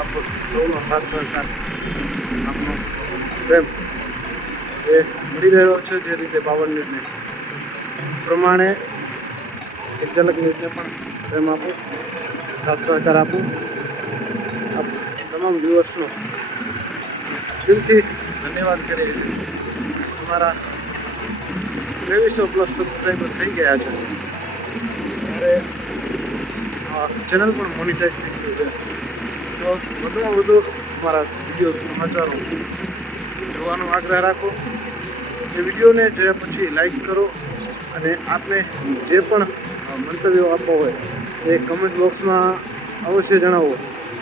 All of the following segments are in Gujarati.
આપો સૌનો સાથ સહકાર આપનો પ્રેમ એ મળી રહ્યો છે જે રીતે પાવન ન્યૂઝને પ્રમાણે એક ઝલક ન્યૂઝને પણ પ્રેમ આપો, સાથ સહકાર આપો. તમામ વ્યુઅર્સનો દિલથી ધન્યવાદ કરીએ તમારા ત્રેવીસો પ્લસ સબસ્ક્રાઈબર થઈ ગયા છે. ત્યારે ચેનલ પણ મોનિટાઈઝ થઈ તો વધુમાં વધુ મારા વીડિયો સમાચારો જોવાનો આગ્રહ રાખો. એ વિડીયોને જોયા પછી લાઈક કરો અને આપને જે પણ મંતવ્યો આપવા હોય એ કમેન્ટ બોક્સમાં અવશ્ય જણાવો.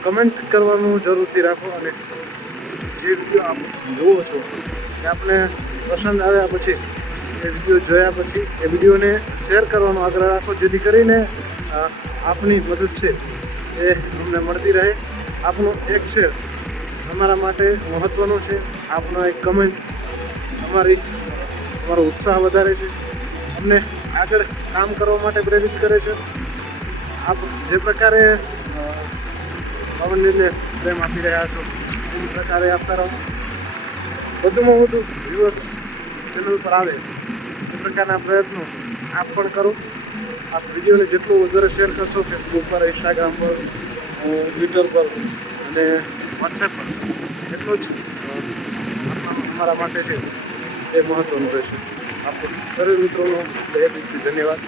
કમેન્ટ કરવાનું જરૂરથી રાખો અને જે વીડિયો આપ જોવો છો એ આપને પસંદ આવ્યા પછી, એ વીડિયો જોયા પછી એ વિડીયોને શેર કરવાનો આગ્રહ રાખો, જેથી કરીને આપની મદદ છે એ અમને મળતી રહે. આપનો એક શેર અમારા માટે મહત્ત્વનો છે. આપનો એક કમેન્ટ અમારી અમારો ઉત્સાહ વધારે છે. અમને આગળ કામ કરવા માટે પ્રેરિત કરે છે. આપ જે પ્રકારે અ, પવનજીને પ્રેમ આપી રહ્યા છો એ પ્રકારે આપતા રહો. વધુમાં વધુ દિવસ ચેનલ પર આવે એ પ્રકારના પ્રયત્નો આપ પણ કરો. આપ વિડીયોને જેટલું વધારે શેર કરશો ફેસબુક પર ઇન્સ્ટાગ્રામ પર ટ્વિટર પર અને વોટ્સએપ પર. એટલું જ. અમારા માટે છે એ મહત્ત્વનું રહેશે. આપણે શરીર મિત્રોનો દયાદીથી ધન્યવાદ.